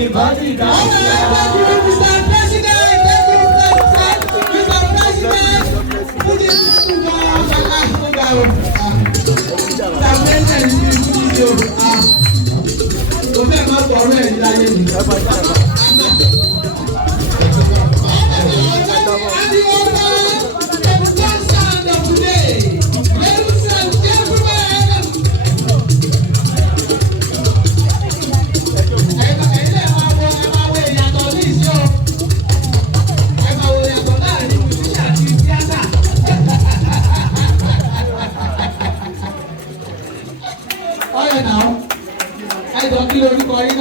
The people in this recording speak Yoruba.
everybody dance. Thank you, Mr. President. Thank you, Mr. President. Put it together. Mr. President, you fẹ́ máa tọrọ ẹ̀ láyé mi. Ọ̀rẹ́ náà, ẹ jọ kí lórúkọ yín náà.